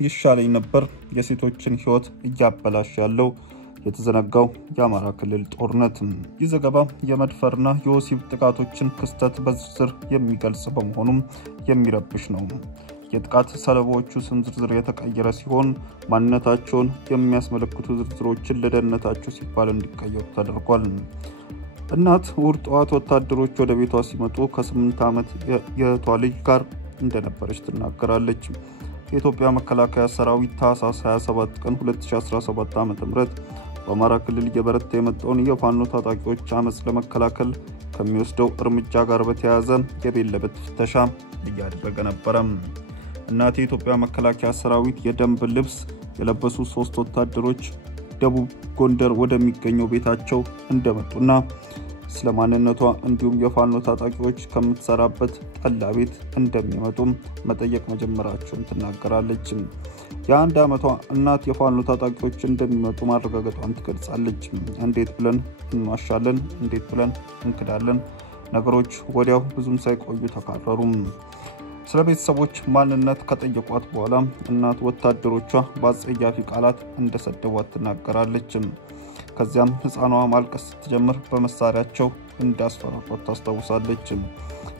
ይሻለኝ ነበር የሴቶችን ህይወት እያበላሽ ያለው የተዘነጋው የአማራ ክልል ጦርነት። ይህ ዘገባ የመድፈርና የወሲብ ጥቃቶችን ክስተት በዝርዝር የሚገልጽ በመሆኑም የሚረብሽ ነው። የጥቃት ሰለባዎቹ ስም ዝርዝር የተቀየረ ሲሆን ማንነታቸውን የሚያስመለክቱ ዝርዝሮችን ለደህንነታቸው ሲባል እንዲቀየሩ ተደርጓል። እናት እሁድ ጠዋት ወታደሮች ወደ ቤቷ ሲመጡ ከ8 ዓመት የእህቷ ልጅ ጋር እንደነበረች ትናገራለች። የኢትዮጵያ መከላከያ ሰራዊት ታህሳስ 27 ቀን 2017 ዓ.ም በአማራ ክልል የበረታ የመጣውን የፋኖ ታጣቂዎች አመጽ ለመከላከል ከሚወስደው እርምጃ ጋር በተያያዘ የቤለበት ፍተሻ እያደረገ ነበር። እናት የኢትዮጵያ መከላከያ ሰራዊት የደንብ ልብስ የለበሱ 3 ወታደሮች ደቡብ ጎንደር ወደሚገኘው ቤታቸው እንደመጡና ስለማንነቷ እንዲሁም የፋኖ ታጣቂዎች ከምትሰራበት ጠላ ቤት እንደሚመጡ መጠየቅ መጀመራቸውን ትናገራለች። የአንድ ዓመቷ እናት የፋኖ ታጣቂዎች እንደሚመጡ ማረጋገጧን ትገልጻለች። እንዴት ብለን እንዋሻለን? እንዴት ብለን እንክዳለን? ነገሮች ወዲያው ብዙም ሳይቆዩ ተካረሩ። ስለ ቤተሰቦች ማንነት ከጠየቋት በኋላ እናት ወታደሮቿ በአጸያፊ ቃላት እንደሰደቧት ትናገራለች። ከዚያም ህፃኗ ማልቀስ ስትጀምር በመሳሪያቸው እንዳስፈራሯት ታስታውሳለች።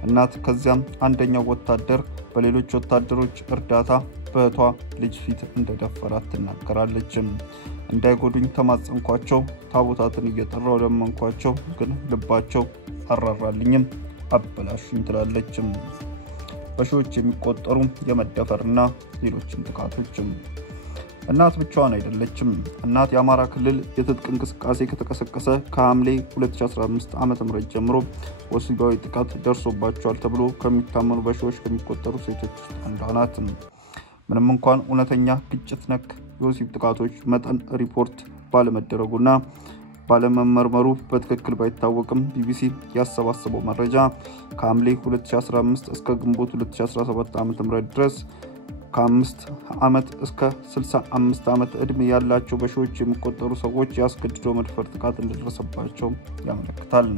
እናት ከዚያም አንደኛው ወታደር በሌሎች ወታደሮች እርዳታ በእህቷ ልጅ ፊት እንደደፈራት ትናገራለች። እንዳይጎዱኝ ተማጸንኳቸው፣ ታቦታትን እየጠራው ለመንኳቸው፣ ግን ልባቸው አራራልኝም፣ አበላሹኝ ትላለች። በሺዎች የሚቆጠሩ የመደፈርና ሌሎችም ጥቃቶች። እናት ብቻዋን አይደለችም። እናት የአማራ ክልል የትጥቅ እንቅስቃሴ ከተቀሰቀሰ ከሐምሌ 2015 ዓ.ም ጀምሮ ወሲባዊ ጥቃት ደርሶባቸዋል ተብሎ ከሚታመኑ በሺዎች ከሚቆጠሩ ሴቶች ውስጥ አንዷ ናት። ምንም እንኳን እውነተኛ ግጭት ነክ የወሲብ ጥቃቶች መጠን ሪፖርት ባለመደረጉና ባለመመርመሩ በትክክል ባይታወቅም ቢቢሲ ያሰባሰበው መረጃ ከሐምሌ 2015 እስከ ግንቦት 2017 ዓ.ም ድረስ ከ5 ዓመት እስከ 65 ዓመት ዕድሜ ያላቸው በሺዎች የሚቆጠሩ ሰዎች ያስገድዶ መድፈር ጥቃት እንደደረሰባቸው ያመለክታል።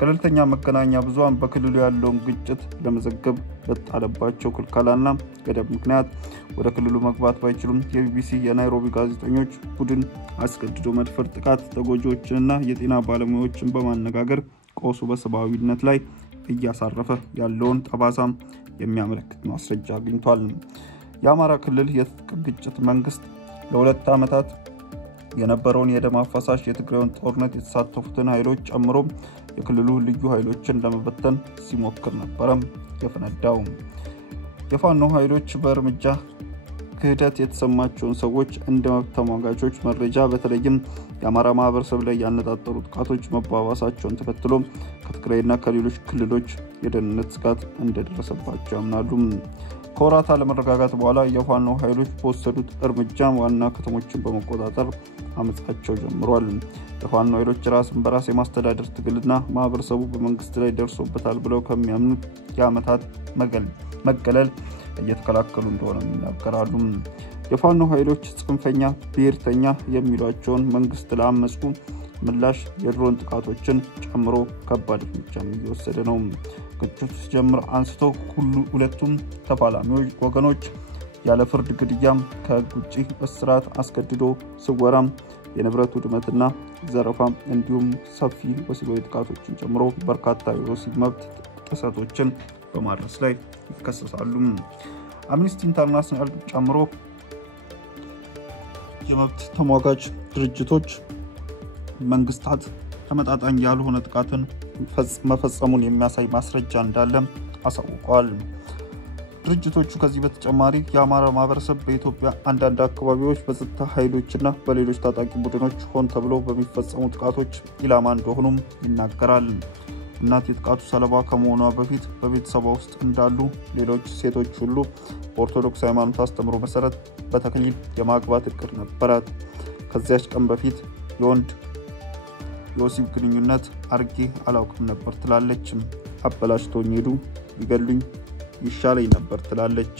ገለልተኛ መገናኛ ብዙሃን በክልሉ ያለውን ግጭት ለመዘገብ በጣለባቸው ክልከላና ገደብ ምክንያት ወደ ክልሉ መግባት ባይችሉም የቢቢሲ የናይሮቢ ጋዜጠኞች ቡድን አስገድዶ መድፈር ጥቃት ተጎጂዎችንና የጤና ባለሙያዎችን በማነጋገር ቀውሱ በሰብአዊነት ላይ እያሳረፈ ያለውን ጠባሳም የሚያመለክት ማስረጃ አግኝቷል። የአማራ ክልል የትጥቅ ግጭት መንግስት ለሁለት ዓመታት የነበረውን የደም አፋሳሽ የትግራይን ጦርነት የተሳተፉትን ኃይሎች ጨምሮ የክልሉ ልዩ ኃይሎችን ለመበተን ሲሞክር ነበር የፈነዳው። የፋኖ ኃይሎች በእርምጃ ክህደት የተሰማቸውን ሰዎች እንደ መብት ተሟጋቾች መረጃ በተለይም የአማራ ማህበረሰብ ላይ ያነጣጠሩ ጥቃቶች መባባሳቸውን ተከትሎ ከትግራይና ከሌሎች ክልሎች የደህንነት ስጋት እንደደረሰባቸው ያምናሉ። ከወራት አለመረጋጋት በኋላ የፋኖ ኃይሎች በወሰዱት እርምጃ ዋና ከተሞችን በመቆጣጠር አመጻቸው ጀምሯል። የፋኖ ኃይሎች ራስን በራስ የማስተዳደር ትግልና ማህበረሰቡ በመንግስት ላይ ደርሶበታል ብለው ከሚያምኑት የዓመታት መገለል እየተከላከሉ እንደሆነ ይናገራሉ። የፋኖ ኃይሎች ጽንፈኛ ብሔርተኛ የሚሏቸውን መንግስት ለአመጹ ምላሽ የድሮን ጥቃቶችን ጨምሮ ከባድ እርምጃ እየወሰደ ነው። ግጭቱ ሲጀምር አንስቶ ሁለቱም ተፋላሚ ወገኖች ያለ ፍርድ ግድያም ከህግ ውጪ እስራት፣ አስገድዶ ስወራም፣ የንብረት ውድመትና ዘረፋ እንዲሁም ሰፊ ወሲባዊ ጥቃቶችን ጨምሮ በርካታ የወሲብ መብት ጥሰቶችን በማድረስ ላይ ይከሰሳሉ። አምነስቲ ኢንተርናሽናል ጨምሮ የመብት ተሟጋች ድርጅቶች መንግስታት ተመጣጣኝ ያልሆነ ጥቃትን መፈጸሙን የሚያሳይ ማስረጃ እንዳለ አሳውቀዋል። ድርጅቶቹ ከዚህ በተጨማሪ የአማራ ማህበረሰብ በኢትዮጵያ አንዳንድ አካባቢዎች በጸጥታ ኃይሎችና በሌሎች ታጣቂ ቡድኖች ሆን ተብሎ በሚፈጸሙ ጥቃቶች ኢላማ እንደሆኑም ይናገራል። እናት የጥቃቱ ሰለባ ከመሆኗ በፊት በቤተሰቧ ውስጥ እንዳሉ ሌሎች ሴቶች ሁሉ በኦርቶዶክስ ሃይማኖት አስተምሮ መሰረት በተክሊል የማግባት እቅድ ነበራት። ከዚያች ቀን በፊት የወንድ የወሲብ ግንኙነት አርጌ አላውቅም ነበር ትላለች። አበላሽቶኝ ሄዱ፣ ይገሉኝ ይሻለኝ ነበር ትላለች።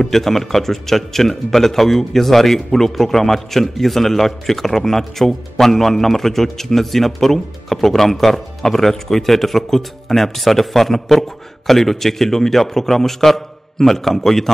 ውድ ተመልካቾቻችን በለታዊው የዛሬ ውሎ ፕሮግራማችን ይዘንላችሁ የቀረብናቸው ዋና መረጃዎች እነዚህ ነበሩ። ከፕሮግራም ጋር አብሬያችሁ ቆይታ ያደረኩት እኔ አብዲስ አደፋር ነበርኩ። ከሌሎች የኬሎ ሚዲያ ፕሮግራሞች ጋር መልካም ቆይታ።